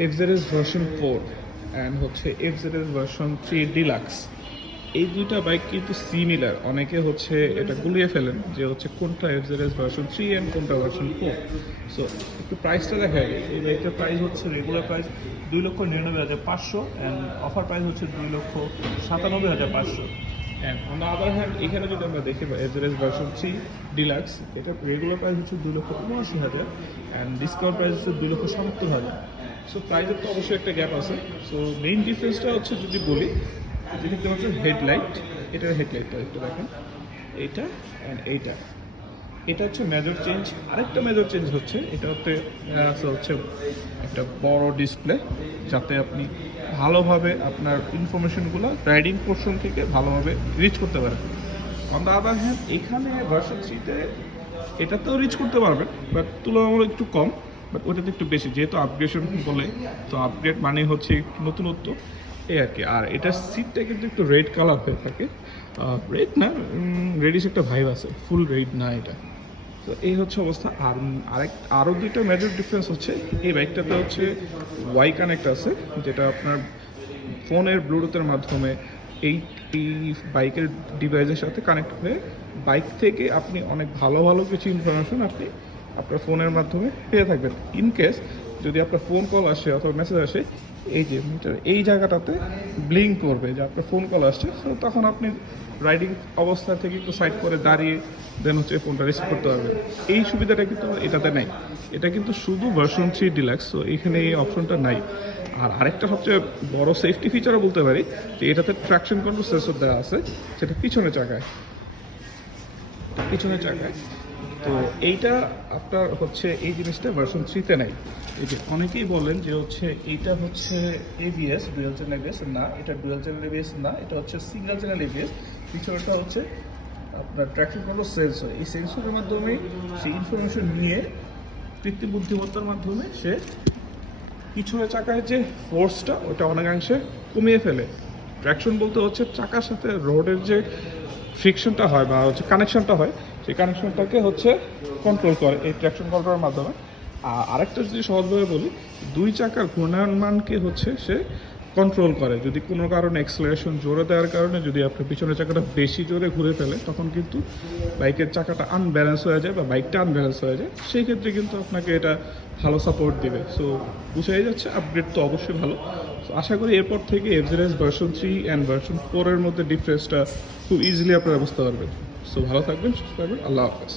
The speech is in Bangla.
এফজেডএস ভার্সন 4 অ্যান্ড হচ্ছে এফজেডএস ভার্সন 3 ডিলাক্স। এই দুইটা বাইক কিন্তু সিমিলার। অনেকে হচ্ছে এটা গুলিয়ে ফেলেন যে হচ্ছে কোনটা এফজেডএস ভার্সন 3 অ্যান্ড কোনটা ভার্সন 4। সো একটু প্রাইসটা দেখা যায়। এই বাইকটার প্রাইস হচ্ছে regular price 2,99,500 and offer price হচ্ছে 2,97,500। And on the other hand এখানে যদি আমরা দেখি এফজেডএস ভার্সন 3 ডিলাক্স, এটা রেগুলার প্রাইস হচ্ছে 2,79,000 অ্যান্ড ডিসকাউন্ট প্রাইস হচ্ছে 2,70,000। সো প্রাইসের তো অবশ্যই একটা গ্যাপ আছে। সো মেইন ডিফারেন্সটা হচ্ছে যদি বলি, দেখতে পাচ্ছেন হেডলাইট, এটার হেডলাইটটা একটু দেখেন, এইটা অ্যান্ড এইটা, এটা হচ্ছে মেজর চেঞ্জ। আরেকটা মেজর চেঞ্জ হচ্ছে এটাতে হচ্ছে একটা বড় ডিসপ্লে, যাতে আপনি ভালোভাবে আপনার ইনফরমেশনগুলো রাইডিং পোর্শন থেকে ভালোভাবে রিচ করতে পারেন। অন দ্য আদার হ্যান্ড এখানে ভার্সন 3-তে এটাতেও রিচ করতে পারবেন, বাট তুলনামূলক একটু কম, বাট ওটাতে একটু বেশি, যেহেতু আপগ্রেডেশন বলে, তো আপগ্রেড মানে হচ্ছে নতুনত্ব এই আর কি। আর এটার সিটটা কিন্তু একটু রেড কালার হয়ে থাকে, রেড না, রেডিশ একটা ভাইব আছে, ফুল রেড না এটা। তো এই হচ্ছে অবস্থা। আর আরও দুইটা মেজর ডিফারেন্স হচ্ছে, এই বাইকটাতে হচ্ছে ওয়াই কানেক্ট আছে, যেটা আপনার ফোনের ব্লুটুথের মাধ্যমে এই বাইকের ডিভাইসের সাথে কানেক্ট হয়ে বাইক থেকে আপনি অনেক ভালো ভালো কিছু ইনফরমেশন আপনি আপনার ফোনের মাধ্যমে পেয়ে থাকবেন। ইন কেস যদি আপনার ফোন কল আসে অথবা মেসেজ আসে, এই যে মিটার এই জায়গাটাতে ব্লিঙ্ক করবে যে আপনার ফোন কল আসছে, তো তখন আপনি রাইডিং অবস্থা থেকে একটু সাইড করে দাঁড়িয়ে দেন হচ্ছে ফোনটা রিসিভ করতে পারবেন। এই সুবিধাটা কিন্তু এটাতে নাই। এটা কিন্তু শুধু ভার্সন 3 ডিলাক্স, তো এখানে এই অপশনটা নাই। আর আরেকটা সবচেয়ে বড় সেফটি ফিচারও বলতে পারি যে এটাতে ট্র্যাকশন কন্ট্রোল সেন্সর দেওয়া আছে, সেটা পিছনের চাকায়। তো এইটা আপনার হচ্ছে এই জিনিসটা ভার্সন 3-তে নাই। এই যে অনেকেই বলেন যে হচ্ছে এইটা হচ্ছে এবিএস, ডুয়াল চ্যানেল এবিএস না, এটা ডুয়াল চ্যানেল এবিএস না, এটা হচ্ছে সিঙ্গেল চ্যানেল এবিএস। পিছনটা হচ্ছে আপনার ট্র্যাকশন কন্ট্রোল সেন্সর। এই সেন্সরের মাধ্যমে সেই ইনফরমেশন নিয়ে কৃত্রিম বুদ্ধিমত্তার মাধ্যমে সে পিছনের চাকায় যে ফোর্সটা ওটা অনেকাংশে কমিয়ে ফেলে। ট্র্যাকশন বলতে হচ্ছে চাকার সাথে রোডের যে ফ্রিকশনটা হয় বা হচ্ছে কানেকশনটা হয়, সেই কানেকশনটাকে হচ্ছে কন্ট্রোল করে এই ট্র্যাকশন কন্ট্রোলের মাধ্যমে। আর আরেকটা যদি সহজভাবে বলি, দুই চাকার ঘূর্ণায়মানকে হচ্ছে সে কন্ট্রোল করে। যদি কোনো কারণে অ্যাক্সেলারেশন জোরে দেওয়ার কারণে যদি আপনার পিছনের চাকাটা বেশি জোরে ঘুরে ফেলে, তখন কিন্তু বাইকের চাকাটা আনব্যালেন্স হয়ে যায় বা বাইকটা আনব্যালেন্স হয়ে যায়। সেই ক্ষেত্রে কিন্তু আপনাকে এটা ভালো সাপোর্ট দেবে। সো বুঝাই যাচ্ছে আপগ্রেড তো অবশ্যই ভালো। সো আশা করি এরপর থেকে এফজেডএস ভার্সন 3 অ্যান্ড ভার্সন 4-এর মধ্যে ডিফারেন্সটা খুব ইজিলি আপনারা বুঝতে পারবেন। সো ভালো থাকবেন, সুস্থ থাকবেন, আল্লাহ হাফেজ।